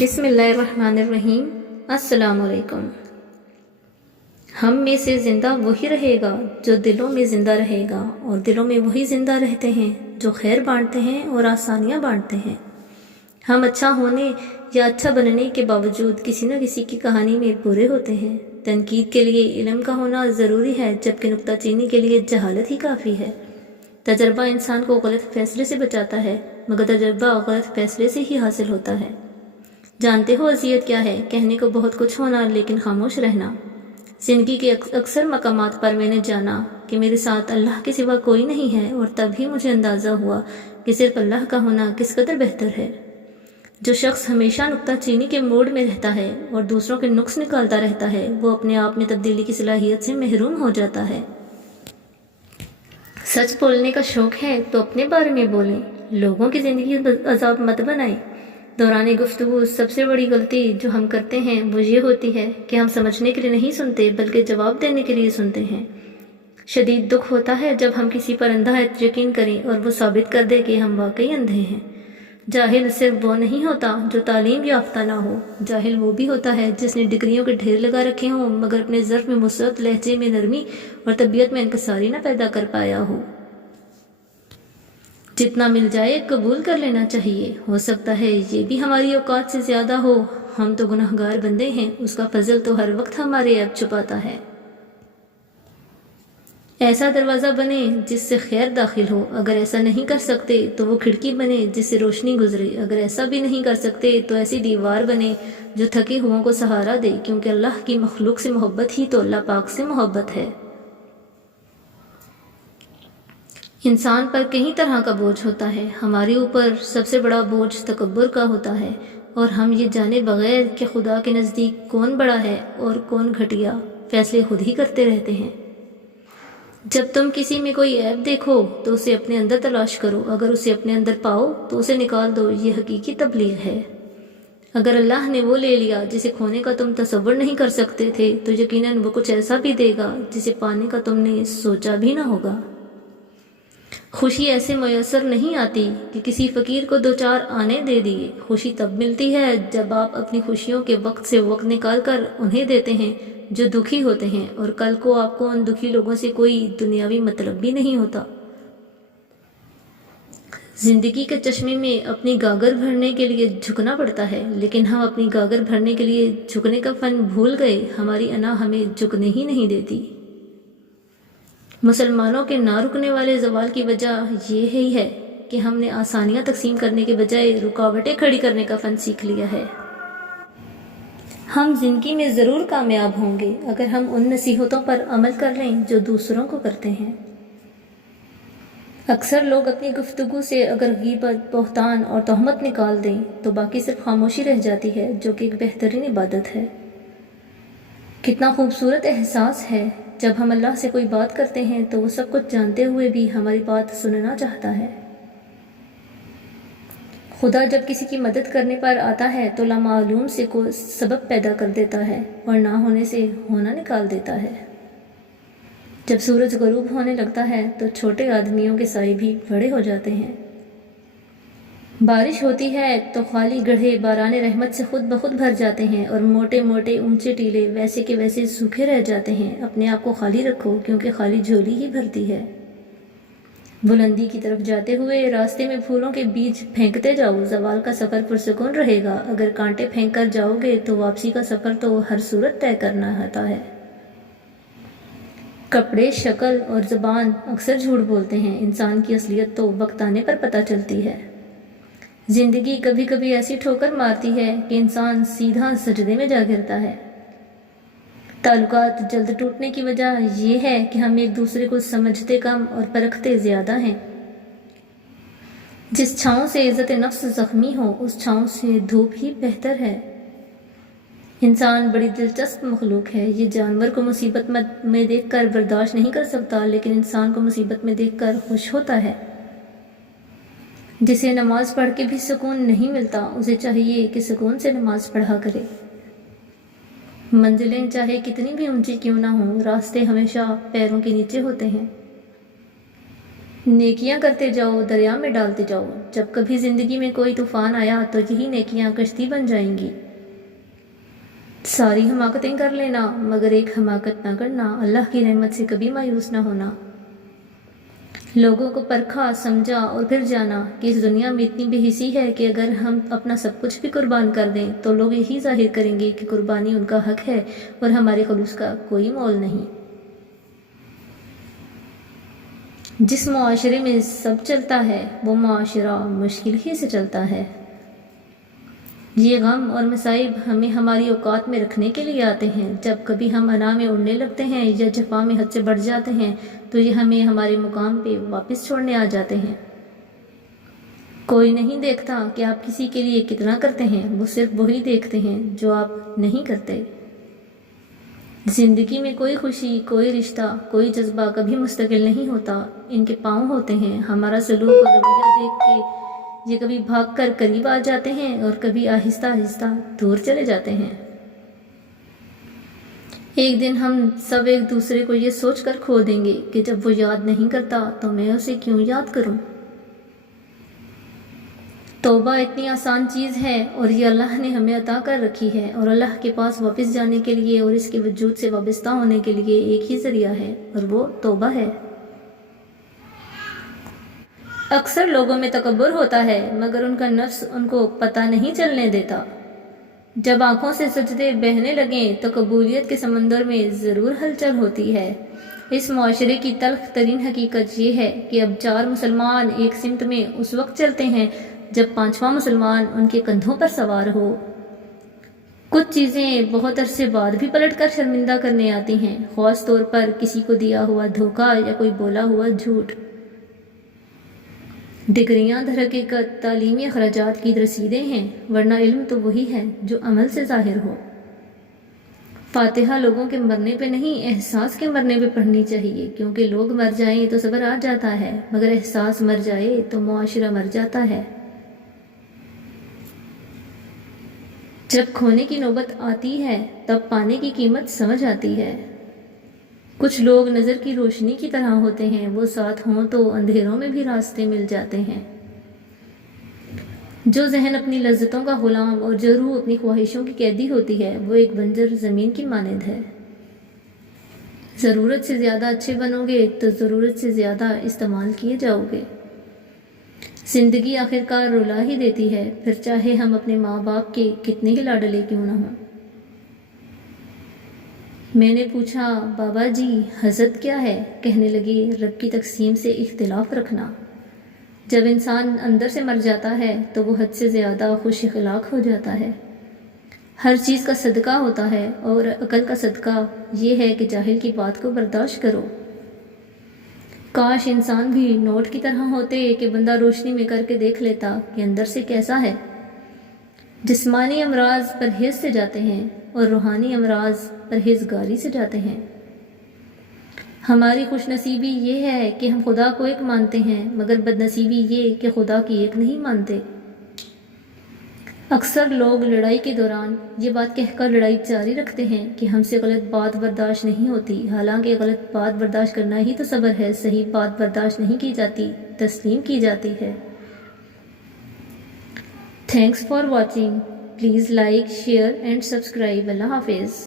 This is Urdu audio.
بسم اللہ الرحمن الرحیم۔ السلام علیکم۔ ہم میں سے زندہ وہی رہے گا جو دلوں میں زندہ رہے گا، اور دلوں میں وہی زندہ رہتے ہیں جو خیر بانٹتے ہیں اور آسانیاں بانٹتے ہیں۔ ہم اچھا ہونے یا اچھا بننے کے باوجود کسی نہ کسی کی کہانی میں برے ہوتے ہیں۔ تنقید کے لیے علم کا ہونا ضروری ہے، جبکہ نکتہ چینی کے لیے جہالت ہی کافی ہے۔ تجربہ انسان کو غلط فیصلے سے بچاتا ہے، مگر تجربہ غلط فیصلے سے ہی حاصل ہوتا ہے۔ جانتے ہو اذیت کیا ہے؟ کہنے کو بہت کچھ ہونا لیکن خاموش رہنا۔ زندگی کے اکثر مقامات پر میں نے جانا کہ میرے ساتھ اللہ کے سوا کوئی نہیں ہے، اور تب ہی مجھے اندازہ ہوا کہ صرف اللہ کا ہونا کس قدر بہتر ہے۔ جو شخص ہمیشہ نکتہ چینی کے موڈ میں رہتا ہے اور دوسروں کے نقص نکالتا رہتا ہے، وہ اپنے آپ میں تبدیلی کی صلاحیت سے محروم ہو جاتا ہے۔ سچ بولنے کا شوق ہے تو اپنے بارے میں بولیں، لوگوں کی زندگی عذاب مت بنائیں۔ دوران گفتگو سب سے بڑی غلطی جو ہم کرتے ہیں وہ یہ ہوتی ہے کہ ہم سمجھنے کے لیے نہیں سنتے بلکہ جواب دینے کے لیے سنتے ہیں۔ شدید دکھ ہوتا ہے جب ہم کسی پر اندھا یقین کریں اور وہ ثابت کر دے کہ ہم واقعی اندھے ہیں۔ جاہل صرف وہ نہیں ہوتا جو تعلیم یافتہ نہ ہو، جاہل وہ بھی ہوتا ہے جس نے ڈگریوں کے ڈھیر لگا رکھے ہوں مگر اپنے ظرف میں وسعت، لہجے میں نرمی اور طبیعت میں انکساری نہ پیدا کر پایا ہو۔ جتنا مل جائے قبول کر لینا چاہیے، ہو سکتا ہے یہ بھی ہماری اوقات سے زیادہ ہو۔ ہم تو گناہگار بندے ہیں، اس کا فضل تو ہر وقت ہمارے عیب چھپاتا ہے۔ ایسا دروازہ بنے جس سے خیر داخل ہو، اگر ایسا نہیں کر سکتے تو وہ کھڑکی بنے جس سے روشنی گزرے، اگر ایسا بھی نہیں کر سکتے تو ایسی دیوار بنے جو تھکے ہوں کو سہارا دے، کیونکہ اللہ کی مخلوق سے محبت ہی تو اللہ پاک سے محبت ہے۔ انسان پر کئی طرح کا بوجھ ہوتا ہے، ہمارے اوپر سب سے بڑا بوجھ تکبر کا ہوتا ہے، اور ہم یہ جانے بغیر کہ خدا کے نزدیک کون بڑا ہے اور کون گھٹیا، فیصلے خود ہی کرتے رہتے ہیں۔ جب تم کسی میں کوئی عیب دیکھو تو اسے اپنے اندر تلاش کرو، اگر اسے اپنے اندر پاؤ تو اسے نکال دو، یہ حقیقی تبلیغ ہے۔ اگر اللہ نے وہ لے لیا جسے کھونے کا تم تصور نہیں کر سکتے تھے تو یقیناً وہ کچھ ایسا بھی دے گا جسے پانے کا تم نے سوچا بھی نہ ہوگا۔ خوشی ایسے میسر نہیں آتی کہ کسی فقیر کو 2-4 آنے دے دیے۔ خوشی تب ملتی ہے جب آپ اپنی خوشیوں کے وقت سے وقت نکال کر انہیں دیتے ہیں جو دکھی ہوتے ہیں، اور کل کو آپ کو ان دکھی لوگوں سے کوئی دنیاوی مطلب بھی نہیں ہوتا۔ زندگی کے چشمے میں اپنی گاگر بھرنے کے لیے جھکنا پڑتا ہے، لیکن ہم اپنی گاگر بھرنے کے لیے جھکنے کا فن بھول گئے۔ ہماری انا ہمیں جھکنے ہی نہیں دیتی۔ مسلمانوں کے نہ رکنے والے زوال کی وجہ یہ ہی ہے کہ ہم نے آسانیاں تقسیم کرنے کے بجائے رکاوٹیں کھڑی کرنے کا فن سیکھ لیا ہے۔ ہم زندگی میں ضرور کامیاب ہوں گے اگر ہم ان نصیحتوں پر عمل کر لیں جو دوسروں کو کرتے ہیں۔ اکثر لوگ اپنی گفتگو سے اگر غیبت، بہتان اور تہمت نکال دیں تو باقی صرف خاموشی رہ جاتی ہے، جو کہ ایک بہترین عبادت ہے۔ کتنا خوبصورت احساس ہے جب ہم اللہ سے کوئی بات کرتے ہیں تو وہ سب کچھ جانتے ہوئے بھی ہماری بات سننا چاہتا ہے۔ خدا جب کسی کی مدد کرنے پر آتا ہے تو لامعلوم سے کوئی سبب پیدا کر دیتا ہے اور نہ ہونے سے ہونا نکال دیتا ہے۔ جب سورج غروب ہونے لگتا ہے تو چھوٹے آدمیوں کے سائے بھی بڑے ہو جاتے ہیں۔ بارش ہوتی ہے تو خالی گڑھے باران رحمت سے خود بخود بھر جاتے ہیں، اور موٹے موٹے اونچے ٹیلے ویسے کے ویسے سوکھے رہ جاتے ہیں۔ اپنے آپ کو خالی رکھو، کیونکہ خالی جھولی ہی بھرتی ہے۔ بلندی کی طرف جاتے ہوئے راستے میں پھولوں کے بیج پھینکتے جاؤ، زوال کا سفر پرسکون رہے گا۔ اگر کانٹے پھینک کر جاؤ گے تو واپسی کا سفر تو ہر صورت طے کرنا ہوتا ہے۔ کپڑے، شکل اور زبان اکثر جھوٹ بولتے ہیں، انسان کی اصلیت تو وقت آنے پر پتہ چلتی ہے۔ زندگی کبھی کبھی ایسی ٹھوکر مارتی ہے کہ انسان سیدھا سجدے میں جا گرتا ہے۔ تعلقات جلد ٹوٹنے کی وجہ یہ ہے کہ ہم ایک دوسرے کو سمجھتے کم اور پرکھتے زیادہ ہیں۔ جس چھاؤں سے عزت نفس زخمی ہو اس چھاؤں سے دھوپ ہی بہتر ہے۔ انسان بڑی دلچسپ مخلوق ہے، یہ جانور کو مصیبت میں دیکھ کر برداشت نہیں کر سکتا، لیکن انسان کو مصیبت میں دیکھ کر خوش ہوتا ہے۔ جسے نماز پڑھ کے بھی سکون نہیں ملتا، اسے چاہیے کہ سکون سے نماز پڑھا کرے۔ منزلیں چاہے کتنی بھی اونچی کیوں نہ ہوں، راستے ہمیشہ پیروں کے نیچے ہوتے ہیں۔ نیکیاں کرتے جاؤ، دریا میں ڈالتے جاؤ، جب کبھی زندگی میں کوئی طوفان آیا تو یہی نیکیاں کشتی بن جائیں گی۔ ساری حماقتیں کر لینا مگر ایک حماقت نہ کرنا، اللہ کی رحمت سے کبھی مایوس نہ ہونا۔ لوگوں کو پرکھا، سمجھا اور پھر جانا کہ اس دنیا میں اتنی بے حسی ہے کہ اگر ہم اپنا سب کچھ بھی قربان کر دیں تو لوگ یہی ظاہر کریں گے کہ قربانی ان کا حق ہے اور ہمارے خلوص کا کوئی مول نہیں۔ جس معاشرے میں سب چلتا ہے وہ معاشرہ مشکل ہی سے چلتا ہے۔ یہ غم اور مصائب ہمیں ہماری اوقات میں رکھنے کے لیے آتے ہیں۔ جب کبھی ہم انا میں اڑنے لگتے ہیں یا جفا میں حد سے بڑھ جاتے ہیں تو یہ ہمیں ہمارے مقام پہ واپس چھوڑنے آ جاتے ہیں۔ کوئی نہیں دیکھتا کہ آپ کسی کے لیے کتنا کرتے ہیں، وہ صرف وہی دیکھتے ہیں جو آپ نہیں کرتے۔ زندگی میں کوئی خوشی، کوئی رشتہ، کوئی جذبہ کبھی مستقل نہیں ہوتا، ان کے پاؤں ہوتے ہیں۔ ہمارا سلوک اور رویہ دیکھ کے یہ کبھی بھاگ کر قریب آ جاتے ہیں اور کبھی آہستہ آہستہ دور چلے جاتے ہیں۔ ایک دن ہم سب ایک دوسرے کو یہ سوچ کر کھو دیں گے کہ جب وہ یاد نہیں کرتا تو میں اسے کیوں یاد کروں۔ توبہ اتنی آسان چیز ہے اور یہ اللہ نے ہمیں عطا کر رکھی ہے، اور اللہ کے پاس واپس جانے کے لیے اور اس کے وجود سے وابستہ ہونے کے لیے ایک ہی ذریعہ ہے اور وہ توبہ ہے۔ اکثر لوگوں میں تکبر ہوتا ہے مگر ان کا نفس ان کو پتہ نہیں چلنے دیتا۔ جب آنکھوں سے سجدے بہنے لگیں تو قبولیت کے سمندر میں ضرور ہلچل ہوتی ہے۔ اس معاشرے کی تلخ ترین حقیقت یہ ہے کہ اب 4 مسلمان ایک سمت میں اس وقت چلتے ہیں جب 5واں مسلمان ان کے کندھوں پر سوار ہو۔ کچھ چیزیں بہت عرصے بعد بھی پلٹ کر شرمندہ کرنے آتی ہیں، خاص طور پر کسی کو دیا ہوا دھوکہ یا کوئی بولا ہوا جھوٹ۔ ڈگریاں در حقیقت تعلیمی اخراجات کی رسیدیں ہیں، ورنہ علم تو وہی ہے جو عمل سے ظاہر ہو۔ فاتحہ لوگوں کے مرنے پہ نہیں، احساس کے مرنے پہ پڑھنی چاہیے، کیونکہ لوگ مر جائیں تو صبر آ جاتا ہے مگر احساس مر جائے تو معاشرہ مر جاتا ہے۔ جب کھونے کی نوبت آتی ہے تب پانے کی قیمت سمجھ آتی ہے۔ کچھ لوگ نظر کی روشنی کی طرح ہوتے ہیں، وہ ساتھ ہوں تو اندھیروں میں بھی راستے مل جاتے ہیں۔ جو ذہن اپنی لذتوں کا غلام اور جو روح اپنی خواہشوں کی قیدی ہوتی ہے وہ ایک بنجر زمین کی مانند ہے۔ ضرورت سے زیادہ اچھے بنو گے تو ضرورت سے زیادہ استعمال کیے جاؤ گے۔ زندگی آخرکار رلا ہی دیتی ہے، پھر چاہے ہم اپنے ماں باپ کے کتنے ہی لاڈلے کیوں نہ ہوں۔ میں نے پوچھا، بابا جی حسد کیا ہے؟ کہنے لگے، رب کی تقسیم سے اختلاف رکھنا۔ جب انسان اندر سے مر جاتا ہے تو وہ حد سے زیادہ خوش اخلاق ہو جاتا ہے۔ ہر چیز کا صدقہ ہوتا ہے اور عقل کا صدقہ یہ ہے کہ جاہل کی بات کو برداشت کرو۔ کاش انسان بھی نوٹ کی طرح ہوتے کہ بندہ روشنی میں کر کے دیکھ لیتا کہ اندر سے کیسا ہے۔ جسمانی امراض پرہیز سے جاتے ہیں اور روحانی امراض پرہیزگاری سے جاتے ہیں۔ ہماری خوش نصیبی یہ ہے کہ ہم خدا کو ایک مانتے ہیں مگر بد نصیبی یہ کہ خدا کی ایک نہیں مانتے۔ اکثر لوگ لڑائی کے دوران یہ بات کہہ کر لڑائی جاری رکھتے ہیں کہ ہم سے غلط بات برداشت نہیں ہوتی، حالانکہ غلط بات برداشت کرنا ہی تو صبر ہے۔ صحیح بات برداشت نہیں کی جاتی، تسلیم کی جاتی ہے۔ Thanks for watching, please like, share and subscribe. اللہ حافظ۔